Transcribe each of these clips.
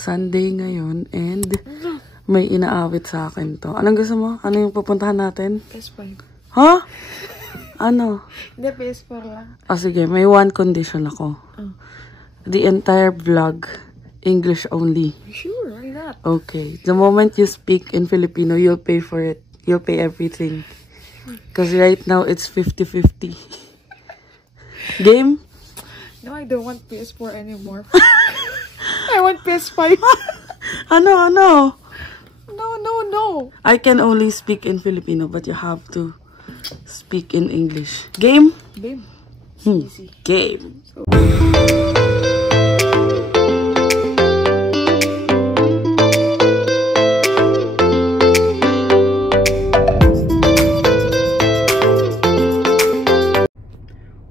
Sunday ngayon and may inaawit sa akin to. Anong gusto mo? Ano yung pupuntahan natin? PS5. Ha? Ano? Hindi, PS4 lang. Sige. May one condition ako. The entire vlog, English only. Sure, why not? Okay. The moment you speak in Filipino, you'll pay for it. You'll pay everything. Because right now, it's 50-50. Game? No, I don't want PS4 anymore. I want PS5. Ano? No. I can only speak in Filipino, but you have to speak in English. Game? Babe, easy. Game.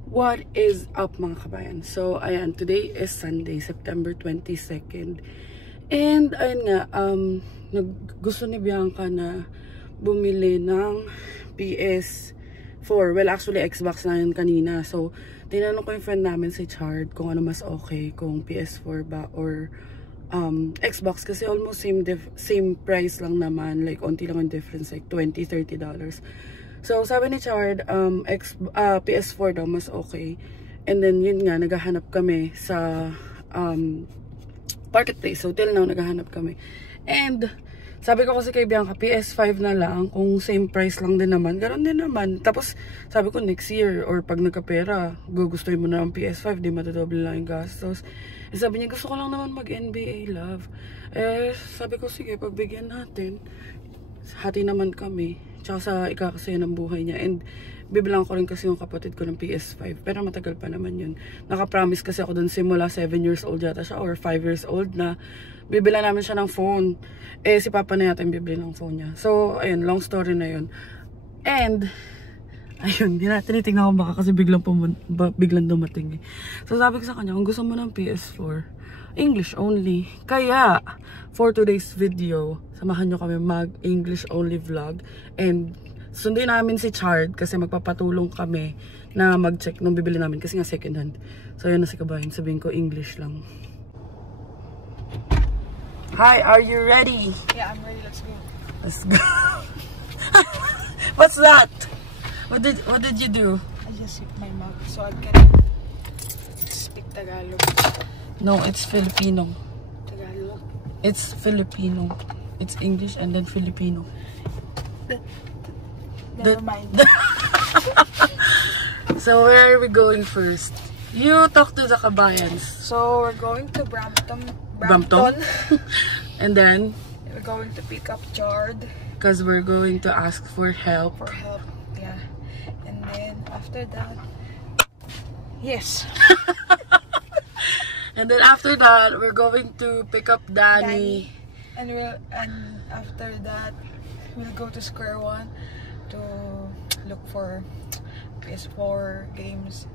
What is up mga kabayan? So, ayan, today is Sunday, September 22nd. And, ayun nga, gusto ni Bianca na bumili ng PS4. Well, actually, Xbox na yun kanina. So, tinanong ko yung friend namin si Chard kung ano mas okay, kung PS4 ba or Xbox. Kasi almost same price lang naman. Like, onti lang yung difference, like $20-30. So, sabi ni Chard, PS4 daw mas okay. And then, yun nga, naghahanap kami sa marketplace. So, till now, naghahanap kami. And, sabi ko kasi kay Bianca, PS5 na lang. Kung same price lang din naman, ganoon din naman. Tapos, sabi ko next year, or pag nagkapera, gugustuhin mo na ang PS5, di matadoble lang yung gastos. Sabi niya, gusto ko lang naman mag-NBA, love. Sabi ko, sige, pagbigyan natin. Hati naman kami. Tsaka sa ikakasaya ng buhay niya. And bibilang ko rin kasi yung kapatid ko ng PS5. Pero matagal pa naman yun. Nakapromise kasi ako dun simula 7 years old yata siya or 5 years old na bibila namin siya ng phone. Si Papa na yata yung bibili ng phone niya. So, ayun, long story na yun. And, ayun, tinitingnan ko baka kasi biglang dumating eh. So, sabi ko sa kanya, kung gusto mo ng PS4, English only. Kaya, for today's video, samahan nyo kami mag-English only vlog. And, sundin namin si Chard kasi magpapatulong kami na mag-check nung bibili namin kasi nga second hand. So, yun na si kabayan. Sabihin ko, English lang. Hi, are you ready? Yeah, I'm ready. Let's go. Let's go. What's that? What did you do? I just hit my mouth so I can speak Tagalog. No, it's Filipino. Tagalog? It's Filipino. It's English and then Filipino. Never mind. So, where are we going first? You talk to the kabayans. So, we're going to Brampton. And then? We're going to pick up Chard. Because we're going to ask for help. Yeah. And then, after that... Yes. And then after that, we're going to pick up Danny. And after that, we'll go to Square One to look for PS4 games.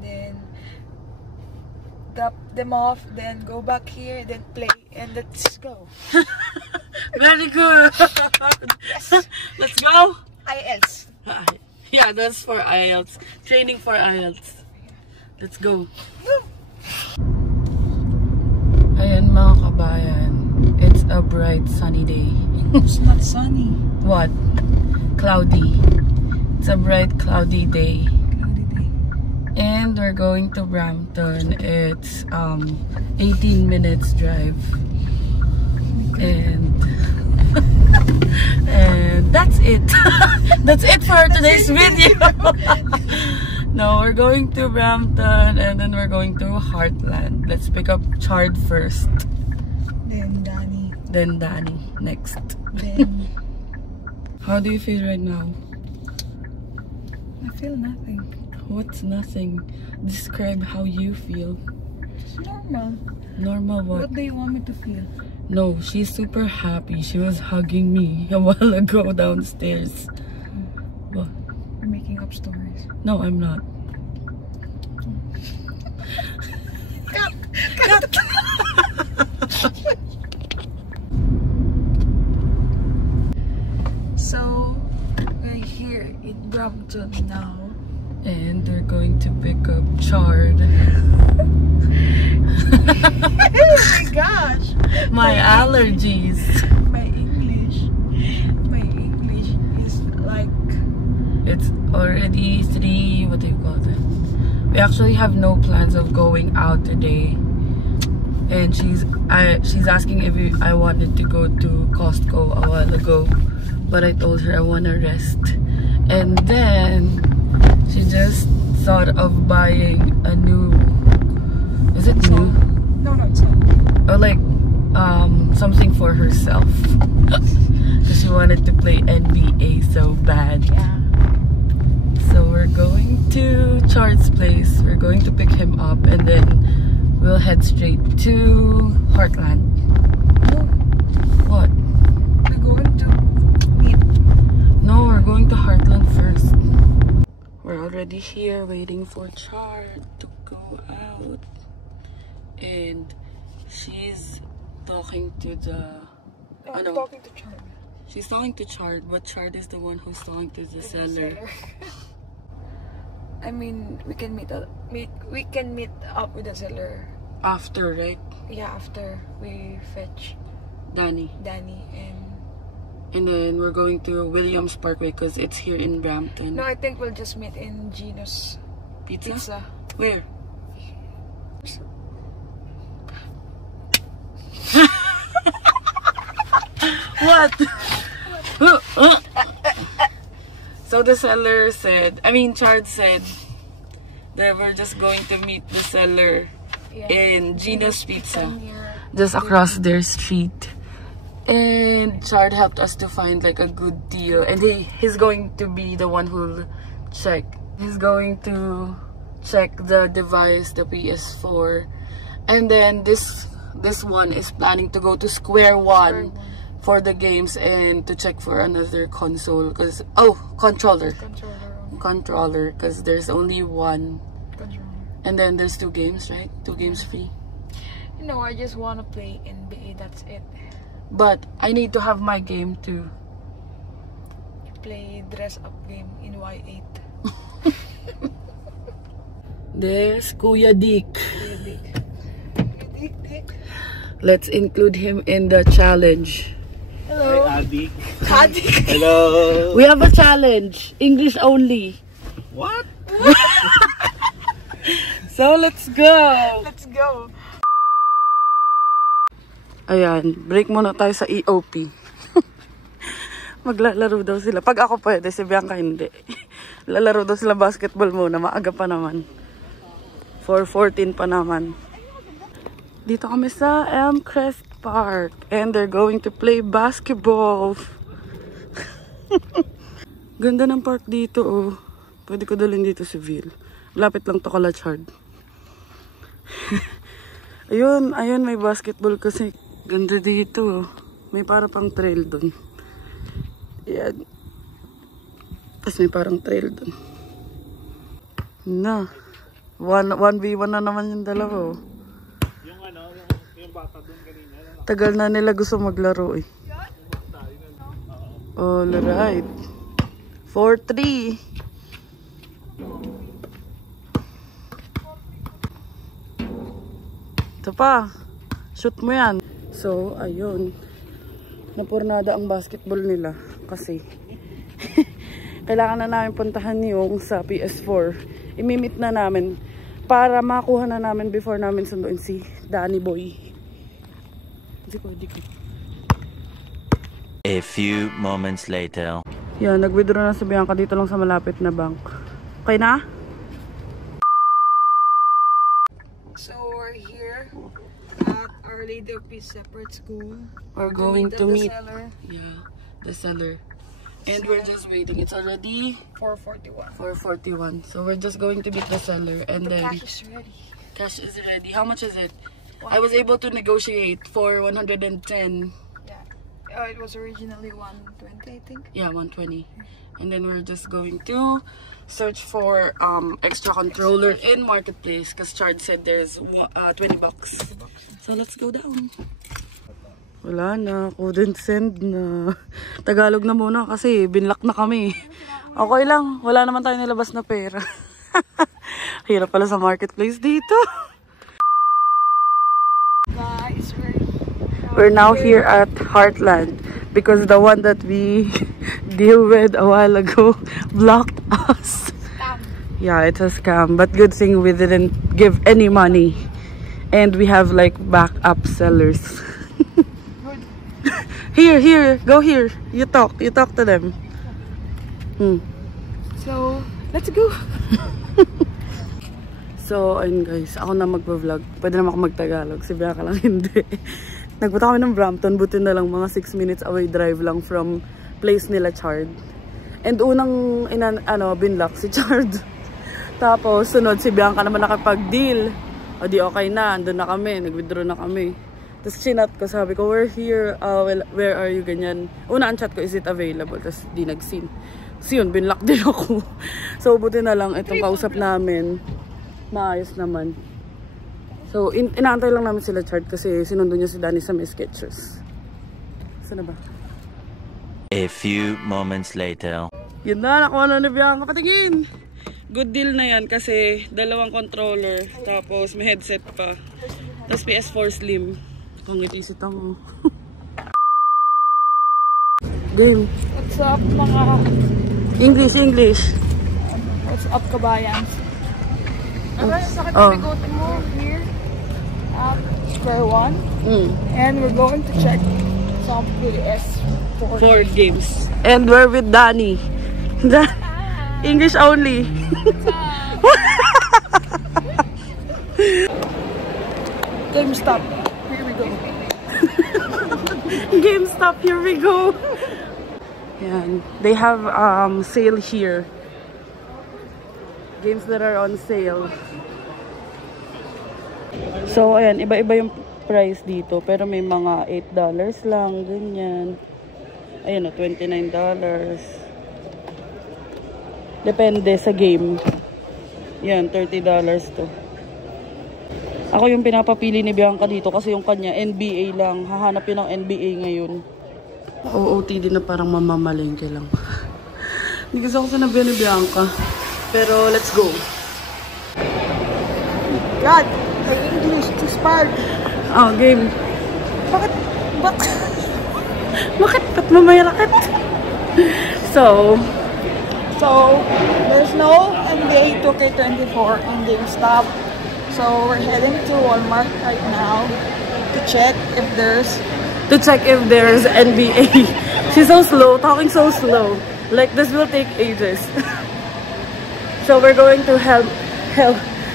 Then drop them off, then go back here, then play, and let's go. Very good. Yes. Let's go. IELTS. Yeah, that's for IELTS. Training for IELTS. Let's go. Ayan mga kabayan, it's a bright sunny day. It's not sunny. What? Cloudy. It's a bright cloudy day. And we're going to Brampton. It's 18 minutes drive. And that's it. That's it for today's video. No, we're going to Brampton and then we're going to Heartland. Let's pick up Chard first. Then Danny. Then Danny next. Then... How do you feel right now? I feel nothing. What's nothing? Describe how you feel. It's normal. Normal what? What do you want me to feel? No, she's super happy. She was hugging me a while ago downstairs. What? You're making up stories. No, I'm not. Cut! So, we're here in Brampton now. And we're going to pick up Chard. Oh my gosh! My allergies. My English is like... It's already 3, what do you call it? We actually have no plans of going out today. And she's asking if I wanted to go to Costco a while ago. But I told her I want to rest. And then she just thought of buying a new... Is it new? No, it's not. Or like something for herself. Because she wanted to play NBA so bad. Yeah. So we're going to Chard's place. We're going to pick him up and then we'll head straight to Heartland. No, What? we're going to meet. No, we're going to Heartland first. We're already here waiting for Chard to go out. And she's talking to the... I'm talking to Chard. She's talking to Chard, but Chard is the one who's talking to the seller. I mean, we can meet up with the seller. After, right? Yeah, after we fetch Danny. and then we're going to Williams Parkway because it's here in Brampton. no, I think we'll just meet in Gino's Pizza? Pizza. Where? What? So the seller said, Chard said that we're just going to meet the seller in Gino's Pizza, just across their street. And Chard helped us to find like a good deal, and he's going to be the one who'll check. He's going to check the device, the PS4, and then this one is planning to go to Square One for the games and to check for another console because controller because there's only one controller. And then there's 2 games, right? 2 games free. No, I just want to play NBA, that's it. But I need to have my game too. Play dress up game in Y8. There's Kuya Dick. Dick. Let's include him in the challenge. Hello. Hi, Adi. Kadik. Hello. We have a challenge. English only. What? So let's go. Let's go. Ayan, break muna tayo sa EOP. Maglalaro daw sila. Pag ako pwede, si Bianca hindi. Lalaro daw sila basketball muna. Maaga pa naman. 4:14 pa naman. Dito kami sa Elmcrest Park. And they're going to play basketball. Ganda ng park dito, oh. Pwede ko dalhin dito si Vil. Lapit lang to kala Chard. ayun, may basketball kasi. Ganda dito, oh. May para pang trail dun. Yan. Tapos may parang trail dun. Na. 1v1 na naman yung dalawa, oh. Yung bata doon kanina. Tagal na nila gusto maglaro, eh. Alright. 4-3. Ito pa. Shoot mo yan. So, ayun. Napurnada ang basketball nila. Kasi, kailangan na namin puntahan yung sa PS4. Imimit na namin para makuha na namin before namin sunduin si Danny Boy. Hindi ko. A few moments later. Yan, nag-withdraw na si Bianca dito lang sa malapit na bank. Okay na? So we're here at Our Lady of Peace Separate School. We're going to meet The seller. the seller. And we're just waiting. It's already 4:41. 4:41. So we're just going to meet the seller and The then cash is ready. cash is ready. How much is it? I was able to negotiate for 110. Yeah. It was originally 120, I think. Yeah, 120. And then we're just going to search for extra controller in Marketplace because Chard said there's 20 bucks. So let's go down. Wala na, couldn't send na. Tagalog na muna kasi binlock na kami. Okay lang, wala naman tayo nilabas na pera. Hirap pala sa Marketplace dito. Guys, we're We're now here at Heartland because the one that we deal with a while ago blocked us. Yeah, it's a scam, but good thing we didn't give any money. And we have like backup sellers. Here, go here. You talk to them. So, let's go. So, ayun guys, ako na magpa-vlog. Pwede naman ako mag-Tagalog, si Bianca lang hindi. Nagpunta kami ng Brampton, buti na lang mga 6 minutes away drive lang from place nila Chard. And unang binlock si Chard. Tapos sunod si Bianca naman nakapag-deal. O di okay na, andun na kami, nag-withdraw na kami. Tapos chinat ko, sabi ko, we're here, well, where are you, ganyan. Una ang chat ko, is it available? Tapos di nag-seen. So yun, binlock din ako. So buti na lang, itong kausap namin, maayos naman. So inaantay lang namin sila Chart kasi sinundo niya si Danny sa may Skechers. Saan na ba? A few moments later. Yun na, nakuha na ni Bianca. Patingin! Good deal na yan kasi dalawang controller, tapos may headset pa. Tapos PS4 Slim. Kung itisit ang game. What's up, mga... English. What's up, kabayans? Sakit Oh. we go to move here at Square One. And we're going to check some PS4 4 games. And we're with Danny. English only. GameStop. Here we go. GameStop, here we go. Yan. They have sale here. Games that are on sale. So, ayan, iba-iba yung price dito. Pero may mga $8 lang, ganyan. Ayan o, $29. Depende sa game. Yan, $30 to. Ako yung pinapapili ni Bianca dito kasi yung kanya NBA lang. Hahanap yun ng NBA ngayon. OOTD na parang mamamalengke lang. Hindi kasi ako sinabihan ni Bianca. Pero let's go. God, my English too spark. Oh, game. Bakit? Bakit? Ba't mamayalakit? So, there's no NBA 2K24 in GameStop. So we're heading to Walmart right now to check if there's NBA. She's so slow, talking so slow. Like this will take ages. So we're going to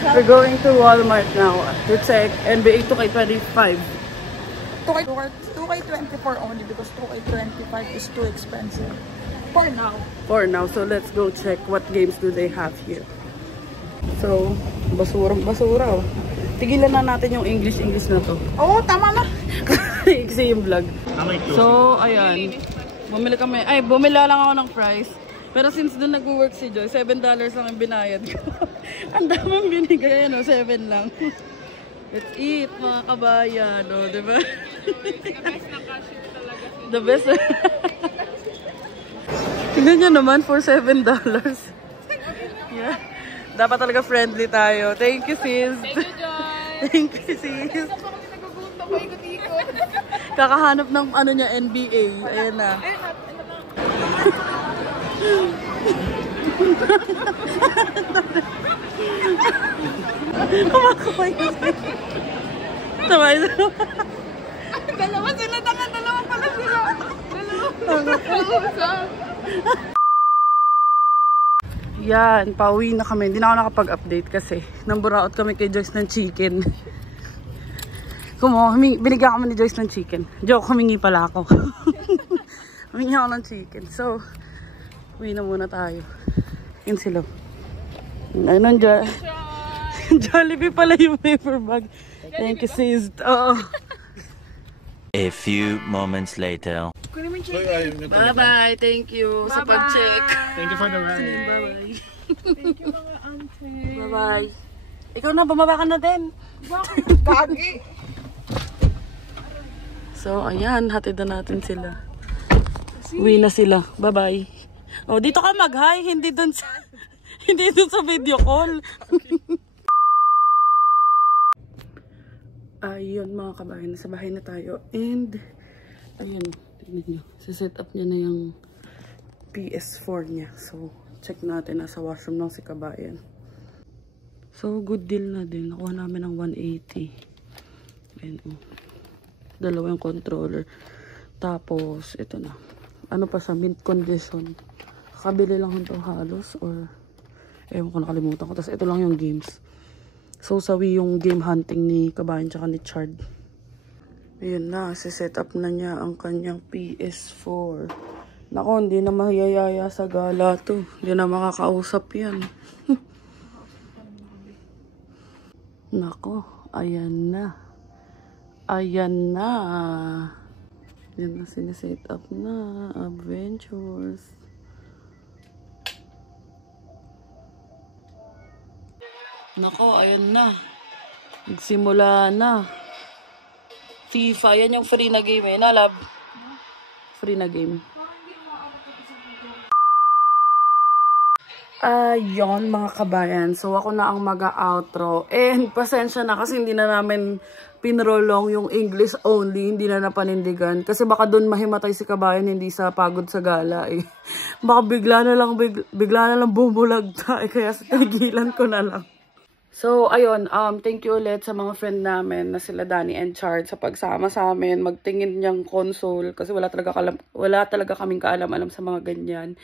we're going to Walmart now to check NBA 2K25. 2K24 only because 2K25 is too expensive. For now. So let's go check what games do they have here. So, basura oh. Tigilan na natin yung English na to. Oo, tama na. Kasi yung vlog. So, ayan. Bumili lang ako ng price. Pero since doon nag-work si Joy, $7 lang ang binayad ko. Ang daming binigay, ano, 7 lang. Let's eat, mga kabayan, no, diba? The best. Tignan nyo naman for $7. Yeah. Dapat talaga friendly tayo. Thank you, sis. Thank you, sis. Kakahanap ng ano niya, NBA. Ayan na. Kumakaway na sa'yo. Sabay na. Dalawa sila, dalawa pala sila. Dalawa. Yan, pauwi na kami. Hindi na ako nakapag-update kasi namburaot kami kay Joyce ng chicken. Binigyan kami ni Joyce ng chicken. Joke, humingi pala ako. Humingi ako ng chicken. So, uwi na muna tayo. Yun sila. Ayun, Jollibee pala yung paper bag. Thank you, sis. Oo. A few moments later. Bye-bye. Thank you sa pag-check. Thank you for the ride. Bye-bye. Thank you, mga auntie. Bye-bye. Ikaw na, bumaba ka na din. Gagi. So, ayan. Hatid na natin sila. Uwi na sila. Bye-bye. Oh, dito ka mag-hi. Hindi dun sa video call. Ayun mga kabayan, nasa bahay na tayo. And, ayun, tignan nyo. Set up niya na yung PS4 niya. So, check natin. Nasa washroom lang si kabayan. So, good deal na din. Nakuha namin ng 180. Ayun, dalawa yung controller. Tapos, ito na. Ano pa siya? Mint condition. Kakabili lang ito halos. Or, ewan ko, nakalimutan ko. Tapos, ito lang yung games. So, sawi yung game hunting ni kabayan tsaka ni Chard. Ayun na, set up na niya ang kanyang PS4. Nako, hindi na mahiyayaya sa gala to. Hindi na makakausap yan. Nako, ayan na. Ayan na. Yan na siniset up na. Adventures. Nako, ayan na. Nagsimula na. FIFA, yan yung free na game eh. Na, love? Free na game. Ayun, mga kabayan. So, ako na ang mag-outro. And, pasensya na kasi hindi na namin pinrolong yung English only. Hindi na napanindigan. Kasi baka doon mahimatay si kabayan, hindi sa pagod sa gala eh. Baka bigla na lang bumulagta eh. Kaya tigilan ko na lang. So, ayun, thank you ulit sa mga friend namin na sila Danny and Chard sa pagsama sa amin, magtingin niyang console kasi wala talaga kaming kaalam-alam sa mga ganyan.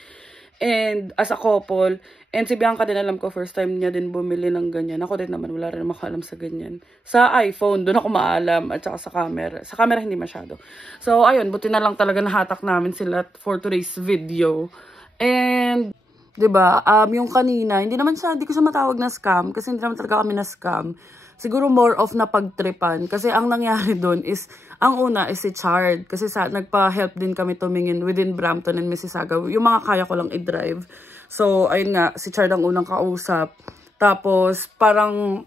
And as a couple, and si Bianca din alam ko first time niya din bumili ng ganyan. Ako din naman, wala rin makaalam sa ganyan. Sa iPhone, doon ako maalam at saka sa camera. Sa camera hindi masyado. So, ayun, buti na lang talaga nahatak namin sila for today's video. And 'di ba? Yung kanina, hindi ko siya matawag na scam kasi hindi naman talaga kami na scam. Siguro more of na pagtripan kasi ang nangyari doon is ang una is si Chard kasi nagpa-help din kami tumingin within Brampton and Mississauga. Yung mga kaya ko lang i-drive. So, ayun nga, si Chard ang unang kausap. Tapos parang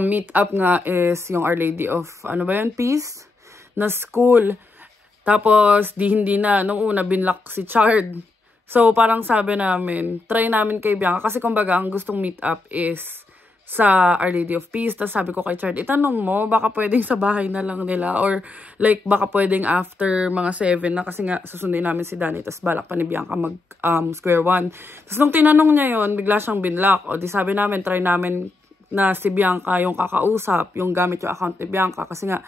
meet up nga is yung Our Lady of Peace na school. Tapos hindi na nung una binlock si Chard. So, parang sabi namin, try namin kay Bianca. Kasi kumbaga, ang gustong meet up is sa Our Lady of Peace. Tapos sabi ko kay Chard, itanong mo, baka pwedeng sa bahay na lang nila. Or like, baka pwedeng after mga 7 na. Kasi nga, susundin namin si Danny. Tapos balak pa ni Bianca mag square one. Tapos nung tinanong niya yon bigla siyang binlock. O di sabi namin, try namin na si Bianca yung kakausap, yung gamit yung account ni Bianca. Kasi nga,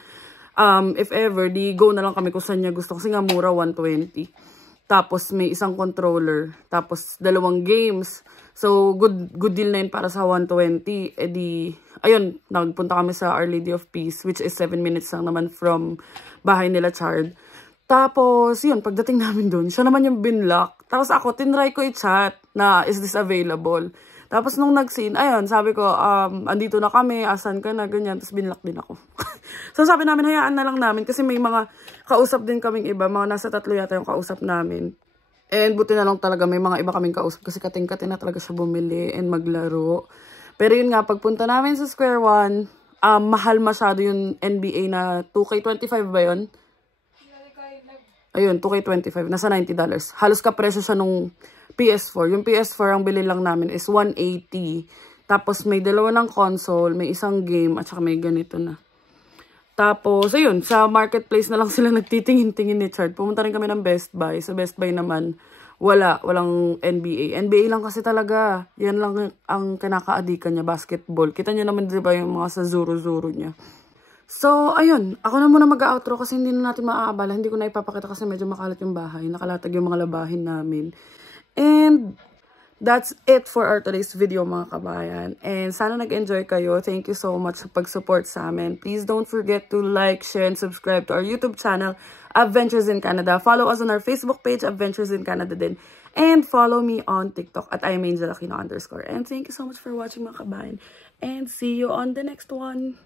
if ever, di go na lang kami kung saan niya gusto. Kasi nga, mura 120. Tapos may isang controller. Tapos 2 games. So, good deal na yun para sa 120. E di, ayun, nagpunta kami sa Our Lady of Peace, which is 7 minutes lang naman from bahay nila Chard. Tapos, yun, pagdating namin dun, siya naman yung binlock. Tapos ako, tinry ko i-chat na, is this available? Tapos nung nag-scene, ayun, sabi ko, andito na kami, asan ka na, ganyan. Tapos binlock din ako. So sabi namin, hayaan na lang namin kasi may mga kausap din kaming iba. Mga nasa 3 yata yung kausap namin. And buti na lang talaga, may mga iba kaming kausap kasi kating-kating na talaga siya bumili and maglaro. Pero yun nga, pagpunta namin sa Square One, mahal masyado yung NBA na 2K25 ba yun? Ayun, 2K25. Nasa $90. Halos kapresyo siya nung PS4. Yung PS4, ang bili lang namin is 180. Tapos may 2 ng console, may isang game, at saka may ganito na. Tapos, ayun, sa marketplace na lang sila nagtitingin-tingin ni Chard. Pumunta rin kami ng Best Buy. Sa Best Buy naman, walang NBA. NBA lang kasi talaga. Yan lang ang kinakaadikan niya, basketball. Kita niyo naman, di ba, yung mga sa Zuru-Zuru niya. So, ayun. Ako na muna mag-outro kasi hindi na natin maaabala. Hindi ko na ipapakita kasi medyo makalat yung bahay. Nakalatag yung mga labahin namin. And that's it for our today's video, mga kabayan. And sana nag-enjoy kayo. Thank you so much sa pag-support sa amin. Please don't forget to like, share, and subscribe to our YouTube channel, Adventures in Canada. Follow us on our Facebook page, Adventures in Canada din. And follow me on TikTok at IamAngelAquino_. And thank you so much for watching, mga kabayan. And see you on the next one.